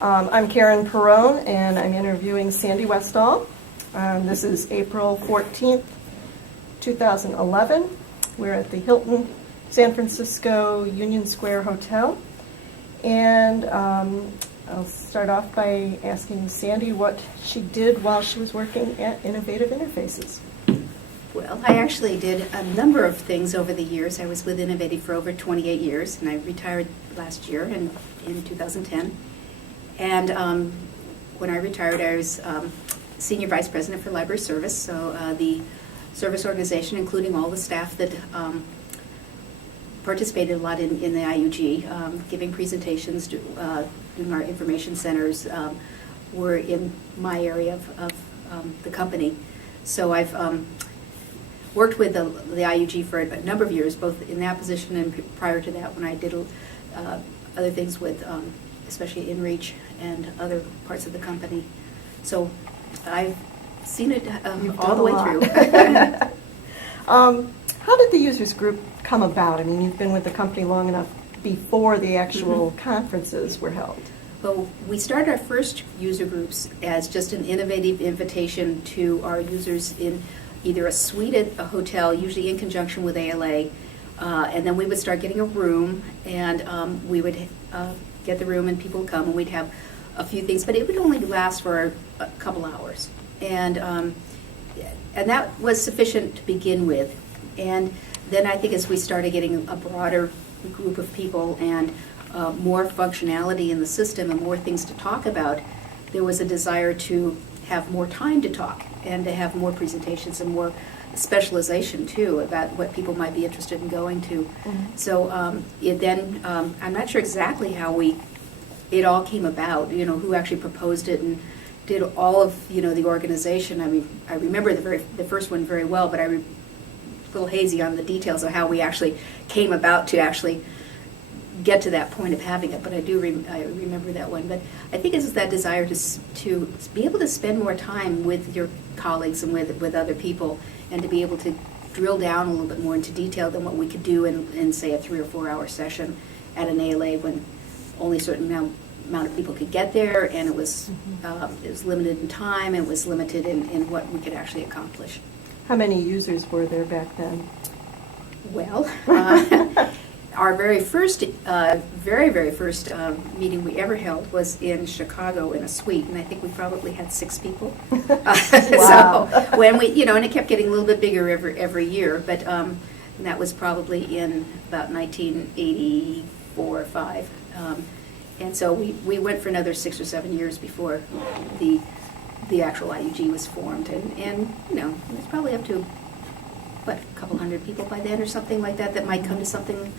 I'm Karen Perrone, and I'm interviewing Sandy Westall. This is April 14th, 2011. We're at the Hilton San Francisco Union Square Hotel. And I'll start off by asking Sandy what she did while she was working at Innovative Interfaces. Well, I actually did a number of things over the years. I was with Innovative for over 28 years, and I retired last year in 2010. And when I retired, I was Senior Vice President for Library Service, so the service organization, including all the staff that participated a lot in the IUG, giving presentations, doing our information centers, were in my area of the company. So I've worked with the IUG for a number of years, both in that position and prior to that when I did other things with especially InReach and other parts of the company. So I've seen it all the way through. How did the users group come about? I mean, you've been with the company long enough before the actual conferences were held. Well, we started our first user groups as just an innovative invitation to our users in either a suite at a hotel, usually in conjunction with ALA, and then we would start getting a room, and we would get the room and people would come, and we'd have a few things, but it would only last for a couple hours. And that was sufficient to begin with. And then I think as we started getting a broader group of people and more functionality in the system and more things to talk about, there was a desire to have more time to talk and to have more presentations and more specialization too about what people might be interested in going to. Mm-hmm. So I'm not sure exactly how it all came about, who actually proposed it and did all of, the organization. I mean, I remember the first one very well, but I'm a little hazy on the details of how we actually came about to actually get to that point of having it, but I remember that one. But I think it's that desire to be able to spend more time with your colleagues and with other people, and to be able to drill down a little bit more into detail than what we could do in say, a 3 or 4 hour session at an ALA when only a certain amount of people could get there, and it was limited in time, and it was limited in what we could actually accomplish. How many users were there back then? Well, our very first meeting we ever held was in Chicago in a suite, and I think we probably had 6 people. Wow. So when we, and it kept getting a little bit bigger every year, but and that was probably in about 1984 or 5. And so we went for another 6 or 7 years before the actual IUG was formed, and it was probably up to a couple hundred people by then or something like that might come to something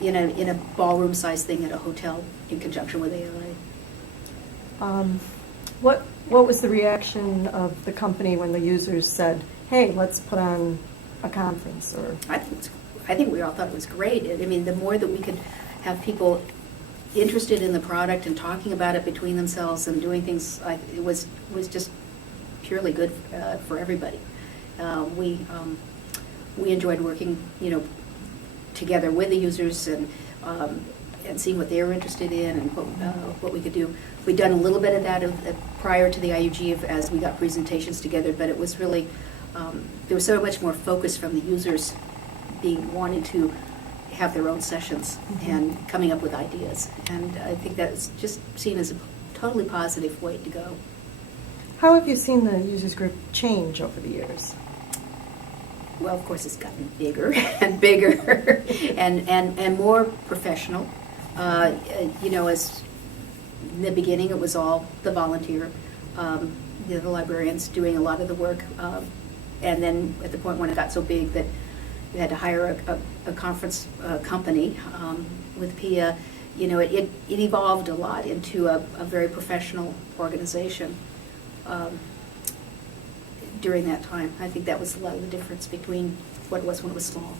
in a ballroom size thing at a hotel in conjunction with ALA. What was the reaction of the company when the users said, "Hey, let's put on a conference"? Or I think we all thought it was great. I mean, the more that we could have people interested in the product and talking about it between themselves and doing things, it was just purely good for everybody. We enjoyed working, together with the users and seeing what they were interested in and what we could do. We'd done a little bit of that prior to the IUG as we got presentations together, but it was really there was so much more focus from the users wanting to have their own sessions and coming up with ideas, and I think that's just seen as a totally positive way to go. How have you seen the users group change over the years? Well, of course, it's gotten bigger and bigger and more professional. As in the beginning, it was all the volunteer, the librarians doing a lot of the work, and then at the point when it got so big that we had to hire a conference company with PIA, it evolved a lot into a very professional organization. During that time, I think that was a lot of the difference between what it was when it was small.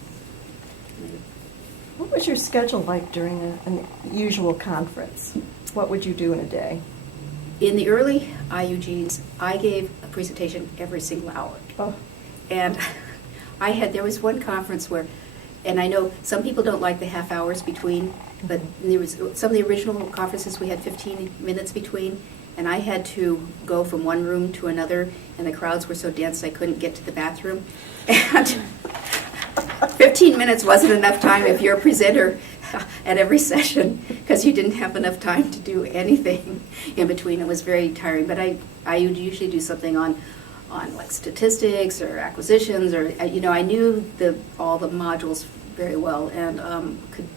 What was your schedule like during an usual conference? What would you do in a day? In the early IUGs, I gave a presentation every single hour. Oh. And there was one conference where And I know some people don't like the half hours between, but there was some of the original conferences we had 15 minutes between, and I had to go from one room to another, and the crowds were so dense I couldn't get to the bathroom. And 15 minutes wasn't enough time if you're a presenter at every session, because you didn't have enough time to do anything in between. It was very tiring, but I would usually do something on like statistics or acquisitions, or I knew all the modules very well, and could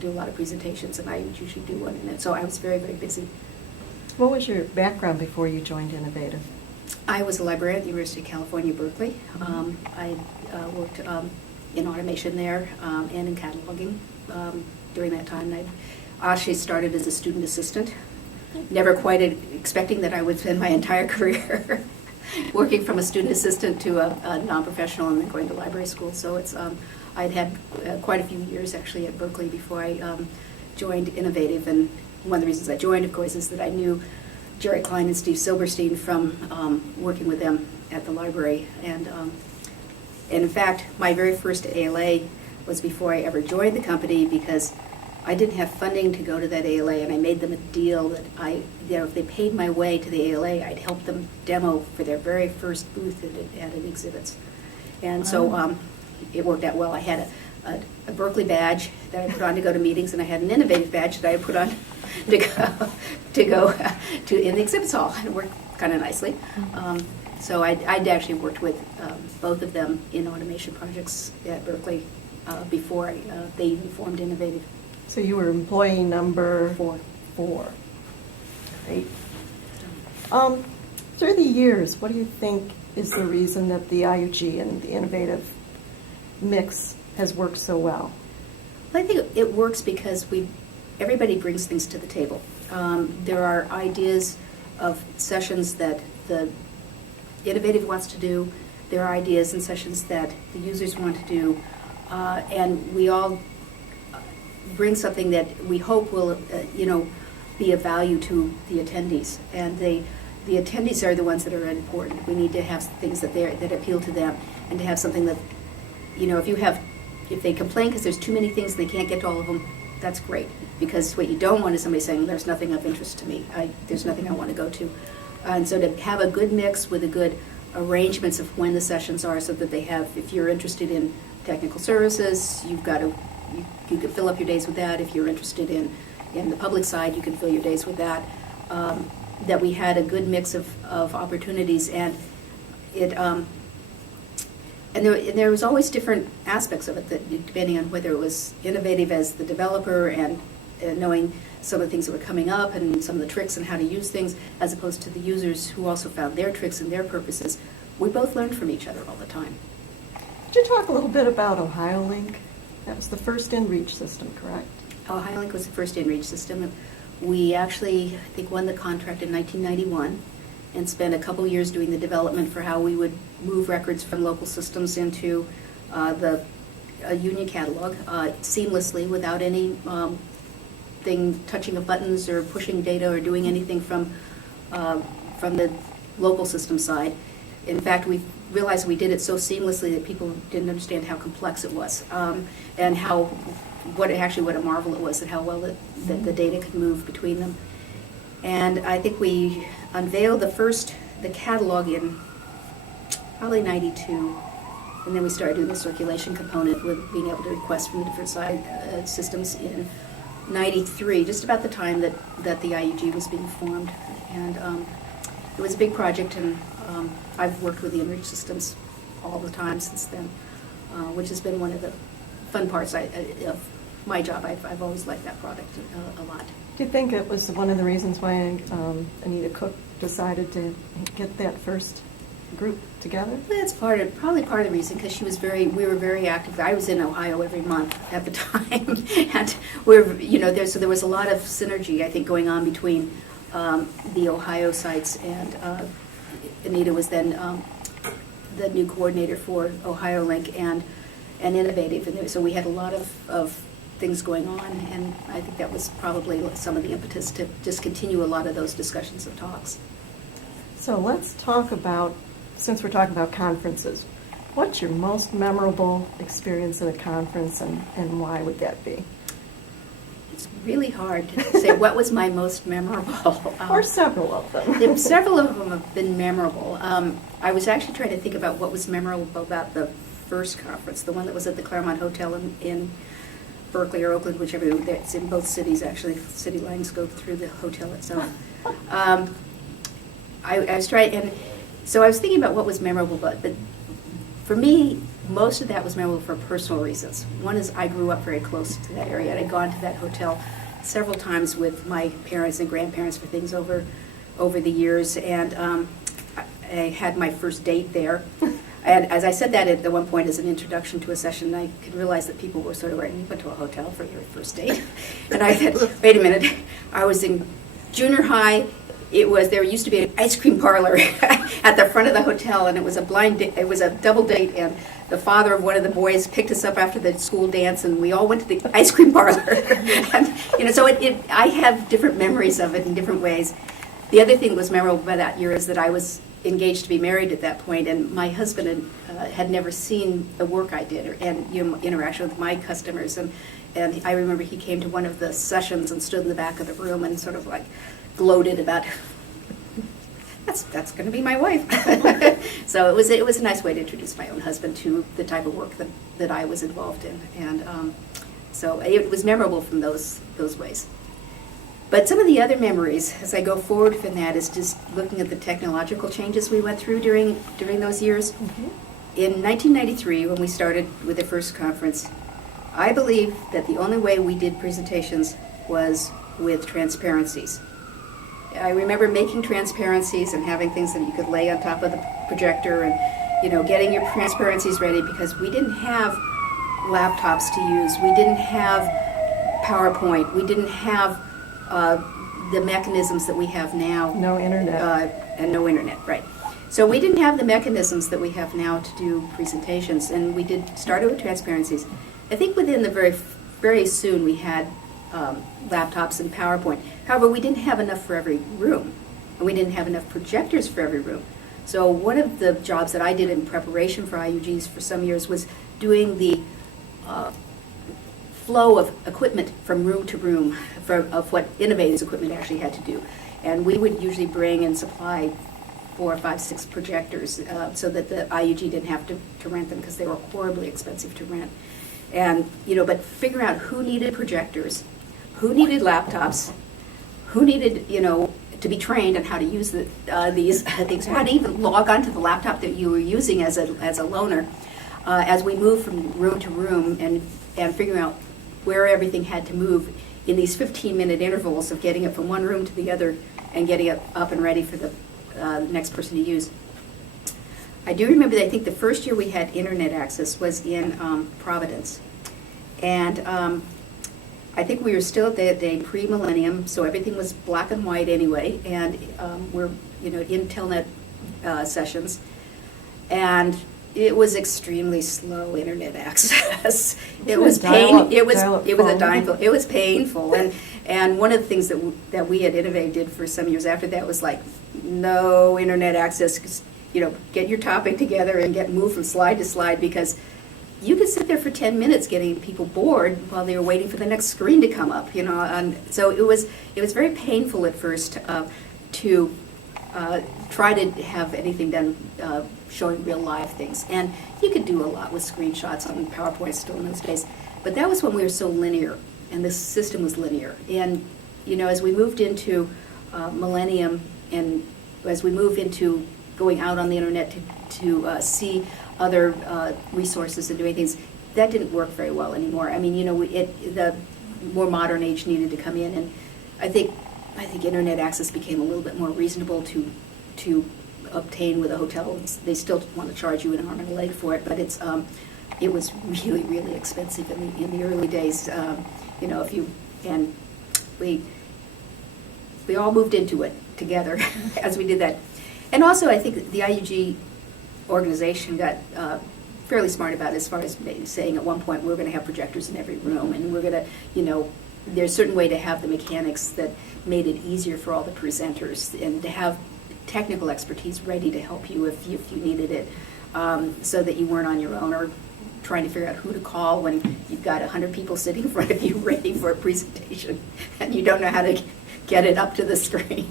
do a lot of presentations, and I would usually do one in it. So I was very, very busy. What was your background before you joined Innovative? I was a librarian at the University of California, Berkeley. I worked in automation there and in cataloging during that time. And I actually started as a student assistant, never quite expecting that I would spend my entire career working from a student assistant to a non-professional and then going to library school. So it's I'd had quite a few years actually at Berkeley before I joined Innovative. And one of the reasons I joined, of course, is that I knew Jerry Klein and Steve Silberstein from working with them at the library. And in fact, my very first ALA was before I ever joined the company, because I didn't have funding to go to that ALA, and I made them a deal that if they paid my way to the ALA, I'd help them demo for their very first booth at an exhibits. And so it worked out well. I had a Berkeley badge that I put on to go to meetings, and I had an Innovative badge that I put on to go in the exhibits hall, and it worked kind of nicely. So I'd actually worked with both of them in automation projects at Berkeley before they even formed Innovative. So you were employee number 4. Great. Through the years, what do you think is the reason that the IUG and the Innovative mix has worked so well? Well, I think it works because everybody brings things to the table. There are ideas of sessions that the Innovative wants to do. There are ideas and sessions that the users want to do. And we all bring something that we hope will, be of value to the attendees. And the attendees are the ones that are important. We need to have things that appeal to them, and to have something that, if they complain because there's too many things and they can't get to all of them, that's great. Because what you don't want is somebody saying, there's nothing of interest to me. There's nothing I want to go to. And so to have a good mix with a good arrangements of when the sessions are, so that they have, if you're interested in technical services, you can fill up your days with that. If you're interested in the public side, you can fill your days with that. That we had a good mix of opportunities, and there was always different aspects of it, that depending on whether it was Innovative as the developer and knowing some of the things that were coming up and some of the tricks and how to use things, as opposed to the users who also found their tricks and their purposes. We both learned from each other all the time. Could you talk a little bit about OhioLink? That was the first InReach system, correct? OhioLink was the first InReach system. We actually, I think, won the contract in 1991 and spent a couple years doing the development for how we would move records from local systems into the union catalog seamlessly, without any thing touching of buttons or pushing data or doing anything from the local system side. In fact, we realized we did it so seamlessly that people didn't understand how complex it was, and what a marvel it was at how well the data could move between them. And I think we unveiled the catalog in probably 92, and then we started doing the circulation component with being able to request from the different side systems in 93, just about the time that the IUG was being formed. And it was a big project, and I've worked with the InReach systems all the time since then, which has been one of the fun parts of my job. I've always liked that product a lot. Do you think it was one of the reasons why Anita Cook decided to get that first group together? That's probably part of the reason, because we were very active. I was in Ohio every month at the time, and so there was a lot of synergy, I think, going on between the Ohio sites, and Anita was then the new coordinator for OhioLink and Innovative, and so we had a lot of things going on, and I think that was probably some of the impetus to just continue a lot of those discussions and talks. So let's talk about, since we're talking about conferences, What's your most memorable experience at a conference, and why would that be? It's really hard to say what was my most memorable. Or several of them. Several of them have been memorable. I was actually trying to think about what was memorable about the first conference, the one that was at the Claremont Hotel in Berkeley or Oakland, whichever. It's in both cities, actually. City lines go through the hotel itself. I was trying, and so I was thinking about what was memorable, but for me, most of that was memorable for personal reasons. One is I grew up very close to that area, and I'd gone to that hotel several times with my parents and grandparents for things over the years, and I had my first date there. And as I said that at the one point as an introduction to a session, I could realize that people were sort of like, "You went to a hotel for your first date?" And I said, "Wait a minute, I was in junior high. There used to be an ice cream parlor at the front of the hotel, and it was a double date, and the father of one of the boys picked us up after the school dance, and we all went to the ice cream parlor." And so I have different memories of it in different ways. The other thing that was memorable about that year is that I was engaged to be married at that point, and my husband had never seen the work I did and interaction with my customers, and I remember he came to one of the sessions and stood in the back of the room and sort of like gloated about, that's going to be my wife. So it was a nice way to introduce my own husband to the type of work that I was involved in, and so it was memorable from those ways. But some of the other memories, as I go forward from that, is just looking at the technological changes we went through during those years. Mm-hmm. In 1993, when we started with the first conference, I believe that the only way we did presentations was with transparencies. I remember making transparencies and having things that you could lay on top of the projector, and getting your transparencies ready, because we didn't have laptops to use. We didn't have PowerPoint. We didn't have the mechanisms that we have now. No internet. And no internet, right. So we didn't have the mechanisms that we have now to do presentations, and we started with transparencies. I think within the very soon we had laptops and PowerPoint. However, we didn't have enough for every room, and we didn't have enough projectors for every room. So one of the jobs that I did in preparation for IUGs for some years was doing the flow of equipment from room to room, of what Innovate's equipment actually had to do. And we would usually bring and supply 4, 5, 6 projectors so that the IUG didn't have to rent them, because they were horribly expensive to rent. And, but figuring out who needed projectors, who needed laptops, who needed, to be trained on how to use these things, how to even log onto the laptop that you were using as a loaner, as we moved from room to room, and figuring out where everything had to move in these 15-minute intervals of getting it from one room to the other and getting it up and ready for the next person to use. I do remember that I think the first year we had internet access was in Providence. And I think we were still at the pre-millennium, so everything was black and white anyway, and we're in Telnet sessions. And it was extremely slow internet access. It was painful. It was painful, and one of the things that we at Innovate did for some years after that was like, no internet access. Get your topic together and move from slide to slide, because you could sit there for 10 minutes getting people bored while they were waiting for the next screen to come up. And so it was very painful at first to try to have anything done showing real live things. And you could do a lot with screenshots on PowerPoint still in those days. But that was when we were so linear, and the system was linear. And, as we moved into millennium, and as we move into going out on the internet to see other resources and doing things, that didn't work very well anymore. I mean, the more modern age needed to come in, and I think internet access became a little bit more reasonable to obtain with a hotel. They still want to charge you an arm and a leg for it, but it was really, really expensive in the early days. We all moved into it together as we did that. And also, I think the IUG organization got fairly smart about it, as far as saying at one point we're going to have projectors in every room, and we're going to, there's a certain way to have the mechanics that made it easier for all the presenters, and to have technical expertise ready to help you if you needed it. so that you weren't on your own or trying to figure out who to call when you've got 100 people sitting in front of you ready for a presentation and you don't know how to get it up to the screen.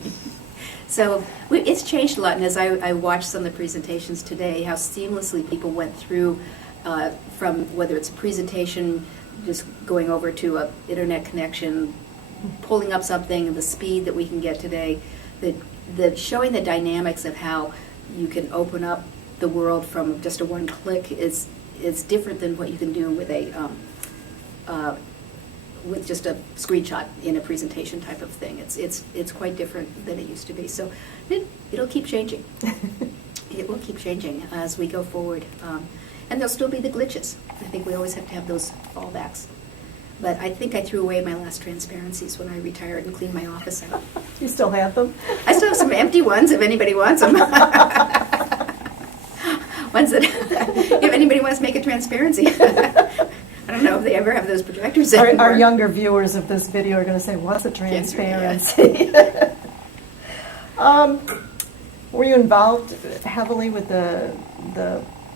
So it's changed a lot, and as I watched some of the presentations today, how seamlessly people went through from whether it's a presentation, just going over to an internet connection, pulling up something, the speed that we can get today, the showing the dynamics of how you can open up the world from just a one click is different than what you can do with with just a screenshot in a presentation type of thing. It's quite different than it used to be. So it'll keep changing. It will keep changing as we go forward. And there'll still be the glitches. I think we always have to have those fallbacks. But I think I threw away my last transparencies when I retired and cleaned my office out. You still have them? I still have some empty ones if anybody wants them. Ones that, if anybody wants to make a transparency. I don't know if they ever have those projectors anymore. Our younger viewers of this video are going to say, what's a transparency? Were you involved heavily with the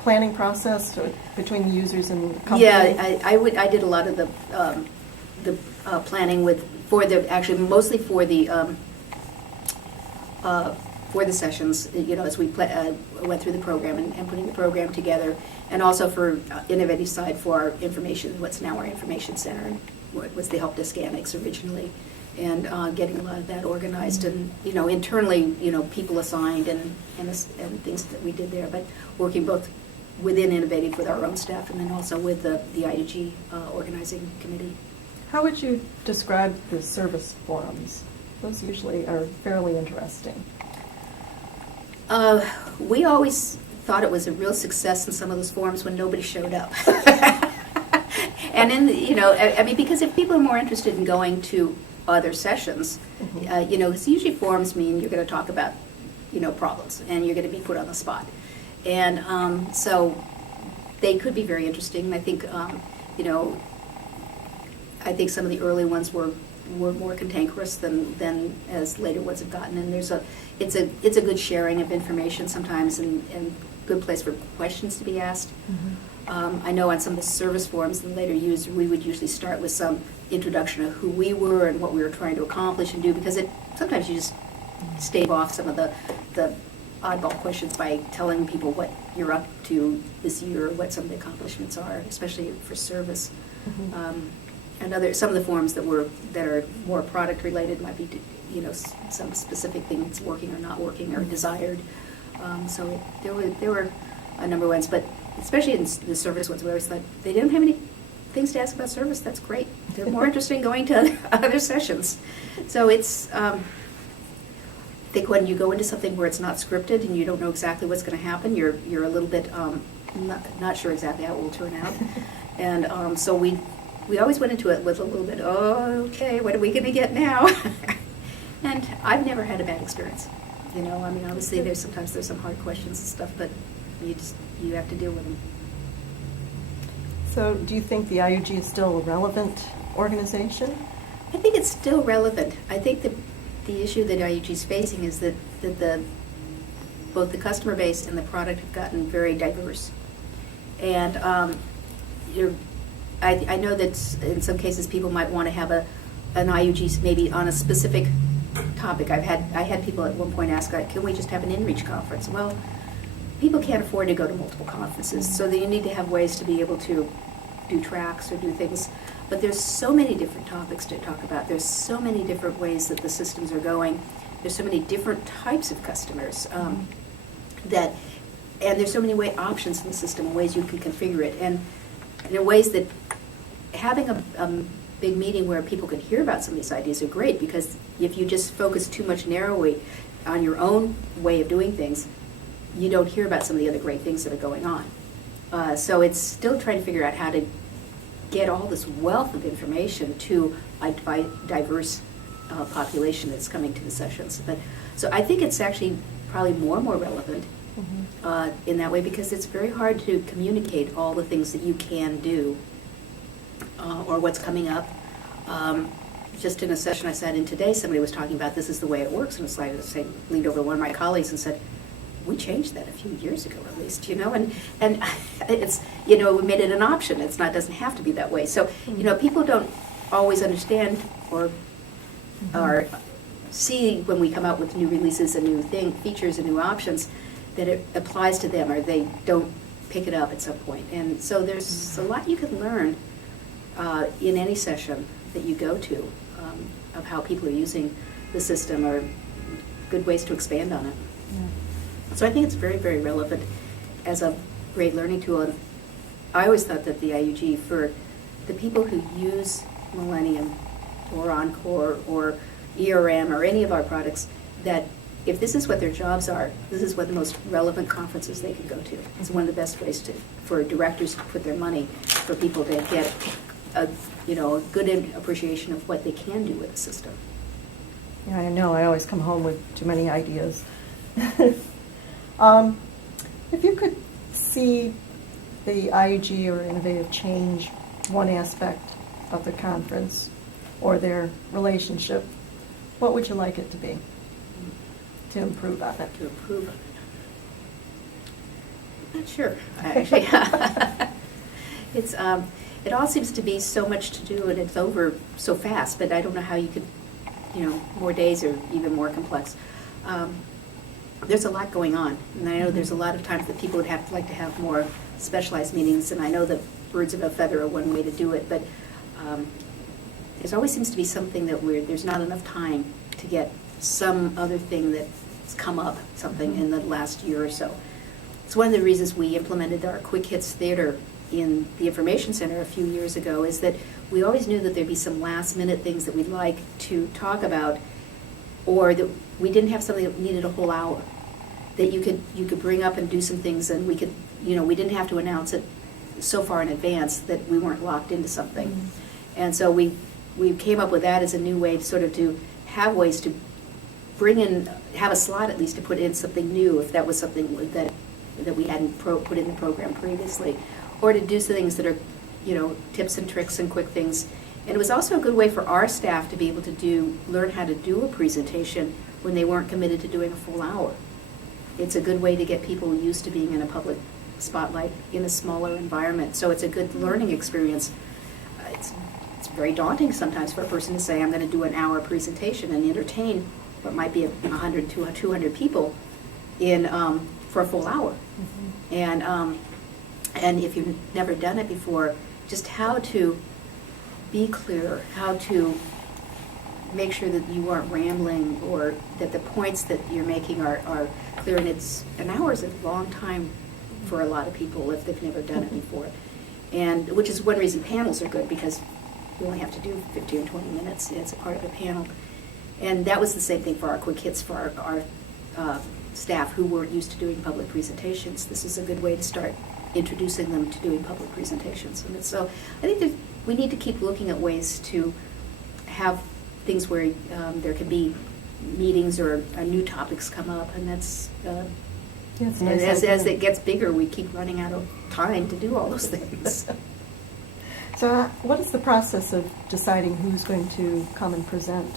planning process between the users and the company? Yeah, I did a lot of the planning mostly for the sessions, as we went through the program and putting the program together, and also for innovative side for our information, what's now our information center, and what was the help desk annex originally, and getting a lot of that organized, and internally, people assigned and things that we did there, but working both within Innovative with our own staff and then also with the IUG organizing committee. How would you describe the service forums? Those usually are fairly interesting. We always thought it was a real success in some of those forums when nobody showed up. And because if people are more interested in going to other sessions, it's usually forums mean you're going to talk about, problems, and you're going to be put on the spot. And so they could be very interesting. And I think, I think some of the early ones were more cantankerous than as later ones have gotten. And it's a good sharing of information sometimes, and good place for questions to be asked. Mm-hmm. I know on some of the service forums in later years, we would usually start with some introduction of who we were and what we were trying to accomplish and do, because sometimes you just stave off some of the oddball questions by telling people what you're up to this year, or what some of the accomplishments are, especially for service. Mm-hmm. And some of the forums that are more product related might be, some specific things working or not working or desired. So there were a number of ones, but especially in the service ones, we always thought they didn't have any things to ask about service. That's great. They're more interested in going to other sessions. So it's. I think when you go into something where it's not scripted and you don't know exactly what's going to happen, you're a little bit not sure exactly how it will turn out, and so we always went into it with a little bit, okay, what are we going to get now? And I've never had a bad experience. Obviously there's some hard questions and stuff, but you have to deal with them. So do you think the IUG is still a relevant organization? I think it's still relevant. I think the issue that IUG is facing is that both the customer base and the product have gotten very diverse. And I know that in some cases people might want to have an IUG maybe on a specific topic. I had people at one point ask, can we just have an InReach conference? Well, people can't afford to go to multiple conferences, so that you need to have ways to be able to do tracks or do things. But there's so many different topics to talk about. There's so many different ways that the systems are going. There's so many different types of customers and there's so many options in the system, ways you can configure it, and there are ways that having a big meeting where people can hear about some of these ideas are great, because if you just focus too much narrowly on your own way of doing things, you don't hear about some of the other great things that are going on. So it's still trying to figure out how to get all this wealth of information to a diverse population that's coming to the sessions. So I think it's actually probably more and more relevant in that way, because it's very hard to communicate all the things that you can do or what's coming up. Just in a session I sat in today, somebody was talking about this is the way it works, and it's like I leaned over to one of my colleagues and said, we changed that a few years ago at least, and it's, we made it an option. It's not, doesn't have to be that way. So, people don't always understand or see when we come out with new releases and new features and new options that it applies to them, or they don't pick it up at some point. And so there's a lot you can learn in any session that you go to of how people are using the system, or good ways to expand on it. Yeah. So I think it's very, very relevant as a great learning tool. And I always thought that the IUG, for the people who use Millennium or Encore or ERM or any of our products, that if this is what their jobs are, this is what the most relevant conferences they can go to. It's one of the best ways for directors to put their money, for people to get a good appreciation of what they can do with the system. Yeah, I know. I always come home with too many ideas. If you could see the IUG or Innovative Change one aspect of the conference or their relationship, what would you like it to be to improve on it? To improve on it. I'm not sure, actually. It's it all seems to be so much to do, and it's over so fast, but I don't know how you could, more days or even more complex. There's a lot going on, and I know there's a lot of times that people would like to have more specialized meetings, and I know that birds of a feather are one way to do it, but there always seems to be something that there's not enough time to get some other thing that's come up, something in the last year or so. It's one of the reasons we implemented our Quick Hits Theater in the Information Center a few years ago, is that we always knew that there'd be some last minute things that we'd like to talk about, or that we didn't have something that needed a whole hour, that you could bring up and do some things, and we could, we didn't have to announce it so far in advance that we weren't locked into something. Mm-hmm. And so we came up with that as a new way to have ways to bring in, have a slot at least to put in something new, if that was something that we hadn't put in the program previously, or to do some things that are, tips and tricks and quick things. And it was also a good way for our staff to be able to learn how to do a presentation when they weren't committed to doing a full hour. It's a good way to get people used to being in a public spotlight in a smaller environment. So it's a good learning experience. It's very daunting sometimes for a person to say, I'm going to do an hour presentation and entertain what might be 100 to 200 people for a full hour. Mm-hmm. And if you've never done it before, just how to be clear, how to make sure that you aren't rambling, or that the points that you're making are clear. And an hour is a long time for a lot of people if they've never done it before. And which is one reason panels are good, because we only have to do 15 or 20 minutes. It's a part of a panel. And that was the same thing for our quick hits for our staff who weren't used to doing public presentations. This is a good way to start introducing them to doing public presentations. And so I think we need to keep looking at ways to have things where there can be meetings or new topics come up, and that's Yes, and nice as idea. it gets bigger, we keep running out of time to do all those things. So what is the process of deciding who's going to come and present?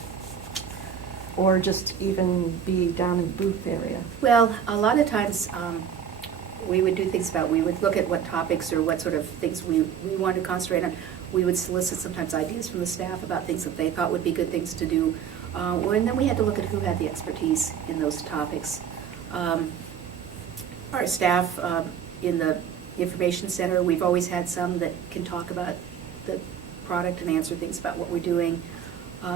Or just even be down in the booth area? Well, a lot of times we would do things we would look at what topics or what sort of things we wanted to concentrate on. We would solicit sometimes ideas from the staff about things that they thought would be good things to do. And then we had to look at who had the expertise in those topics. Our staff in the Information Center, we've always had some that can talk about the product and answer things about what we're doing.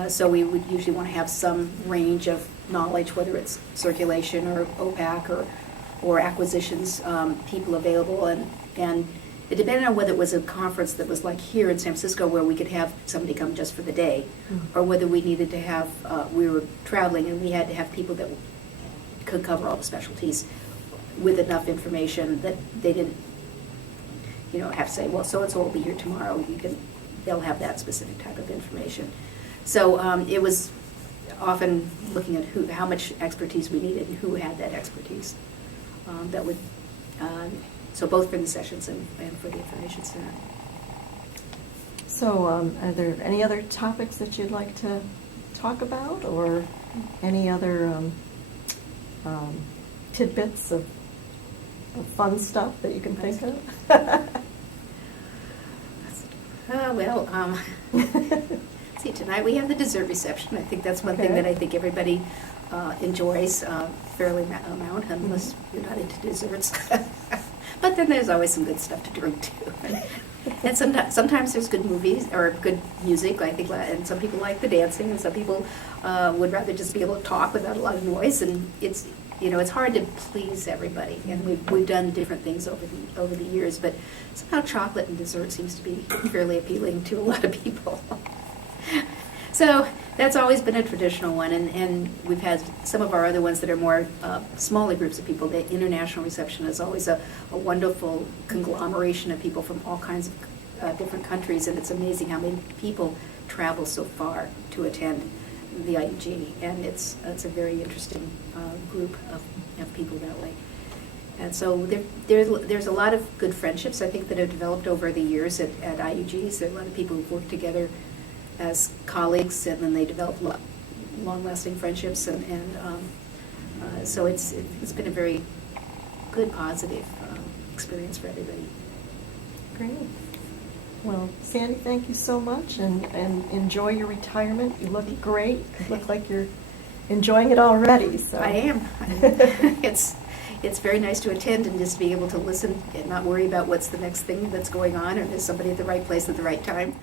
So we would usually want to have some range of knowledge, whether it's circulation or OPAC or acquisitions, people available. And it depended on whether it was a conference that was like here in San Francisco, where we could have somebody come just for the day, or whether we needed to have, we were traveling and we had to have people that could cover all the specialties with enough information that they didn't, have to say, well, so-and-so will be here tomorrow. They'll have that specific type of information. So it was often looking at how much expertise we needed and who had that expertise. That would, so both for the sessions and for the Information Center. So are there any other topics that you'd like to talk about, or any other tidbits of fun stuff that you can think of? See, tonight we have the dessert reception. I think that's one thing that I think everybody enjoys fairly amount, unless you're not into desserts. But then there's always some good stuff to drink too. And sometimes there's good movies or good music. I think, and some people like the dancing, and some people would rather just be able to talk without a lot of noise. And it's hard to please everybody. And we've done different things over the years, but somehow chocolate and dessert seems to be fairly appealing to a lot of people. So that's always been a traditional one, and we've had some of our other ones that are more smaller groups of people. The international reception is always a wonderful conglomeration of people from all kinds of different countries, and it's amazing how many people travel so far to attend the IUG, and it's a very interesting group of people that way. And so there's a lot of good friendships, I think, that have developed over the years at IUGs. There are a lot of people who've worked together as colleagues, and then they develop long-lasting friendships, and so it's been a very good, positive experience for everybody. Great. Well, Sandy, thank you so much, and enjoy your retirement. You look great. You look like you're enjoying it already. So I am. It's very nice to attend and just be able to listen and not worry about what's the next thing that's going on, or is somebody at the right place at the right time.